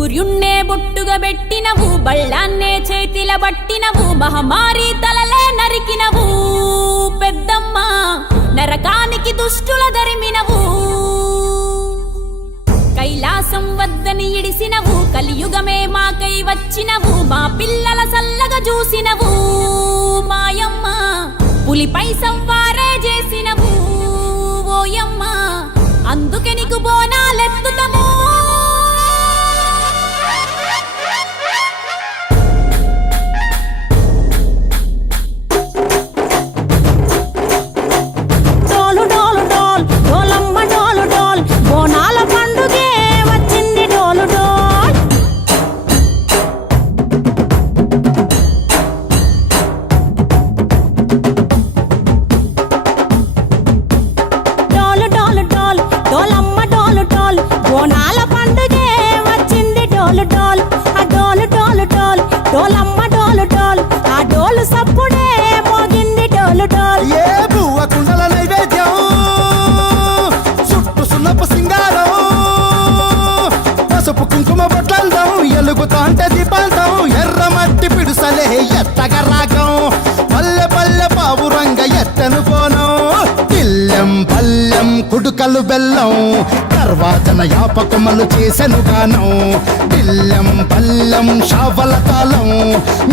సూర్యున్నే బొట్టుగా పెట్టినవు, బళ్ళాన్నే చేతిల పట్టినవు, మహమారి తలలే నరికినవు పెద్దమ్మ, నరకానికి దుష్టుల దరిమినవు. కైలాసం వద్దని ఇడిసినవు, కలియుగమే మాకై వచ్చినవు, మా పిల్లల సల్లగా చూసినవు మాయమ్మ, పులిపై సవ్వారే చేసినవు ఓయమ్మ, అందుకే నీకు బోనాలెత్తుతము. ఎలుగుతాంటే దీపాలతం ఎర్రమట్టి పిడుసలే ఎత్తగా రాగం, పల్లె పల్లె పావురంగ ఎత్తను పోనం, పిల్లెం పల్లెం కుడుకలు బెల్లం, తర్వాతన యాపకమలు చేసెను గానం, పిల్లెం పల్లెం షావల తాళం,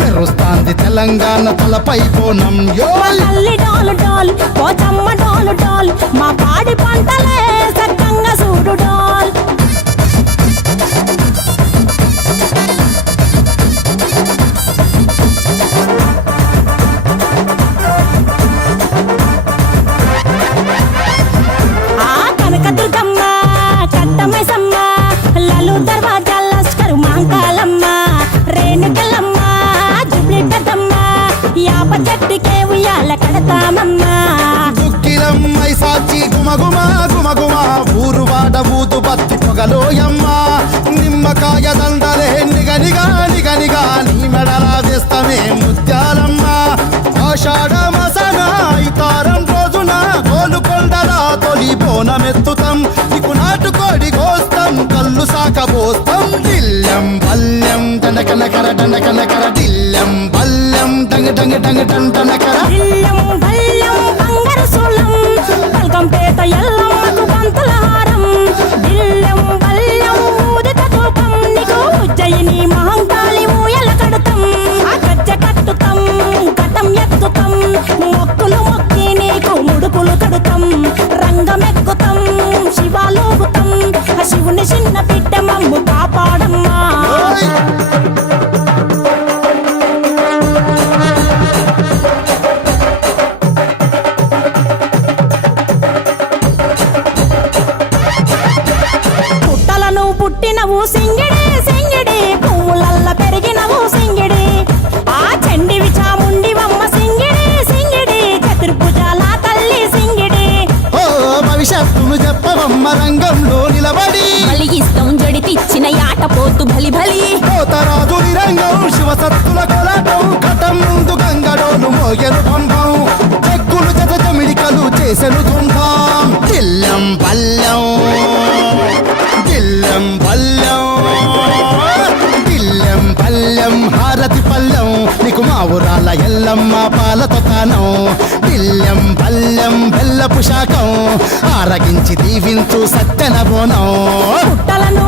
మెరుస్తాంది తెలంగాణ తలపై పోనం. మా పాడి పంటలే సక్కంగా చూడు డాల్. చెట్టుకే ఉయ్యాల కడతామమ్మా, దుక్కిలమ్మై సాచి గుమగుమా గుమగుమా, ఊరు వాడ ఊదు బత్తి పొగలోయమ్మ, నిమ్మకాయ దండలే నిగనిగా నిగనిగా, నీ మెడలా వేస్తమే ముత్యాలమ్మ, ఆషాఢ మసన ఇతారం రోజున గోలుకొండలా తొలి బోనమెత్తుతాం, నీకు నాటుకోడి కోస్తాం, కళ్ళు సాకబోస్తాం, దిల్లెం పల్లెం దండకనకర దండకనకర, దిల్లెం పల్లెం డంగ డంగ డంగ డండనకర, దిల్లెం పల్లెం బంగారు సోలం, బల్కంపేట ఎల్లమ్మకు పంతుల హారం, దిల్లెం పల్లెం ఊదిత ధూపం, నీకు ఉజ్జయిని మహంకాళి ఊయల కడుతాం, ఆ గజ్జె కట్టుతాం, కటం ఎత్తుతాం, మొక్కులు మొక్కి నీకు ముడుపులు కడుతాం, రంగమెక్కుతాం, శివాలోగుతాం, ఆ శివుని చిన్న బిడ్డ మమ్ము కాపాడమ్మా. పుట్టినవు సింగిడి సింగిడి, పువ్వులల్ల పెరిగినవు సింగిడి, ఆ చండివి చాముండివమ్మ సింగిడి సింగిడి, చతుర్భుజాల తల్లి సింగిడి. ఓ భవిష్యత్తును చెప్పవమ్మ రంగంలో నిలబడి, బలిగిస్తాం జడితిచ్చిన యాట పోతు బలి బలి, పోతరాజు నిరంగం శివసత్తుల కొలాటం, కటం ముందు గంగడోను మోగెను పంపం, చెక్కులు జత జమిడికలు చేసెను తుంటాం, దిల్లెం పల్లెం దిల్లెం పల్లెం దిల్లెం పల్లెం హారతి పల్లెం, నీకు మా ఊరాల ఎల్లమ్మ పాలతో తానం, దిల్లెం పల్లెం బెల్లపు శాఖం, ఆరగించి దీవించు సత్తెన బోనం. పుట్టలను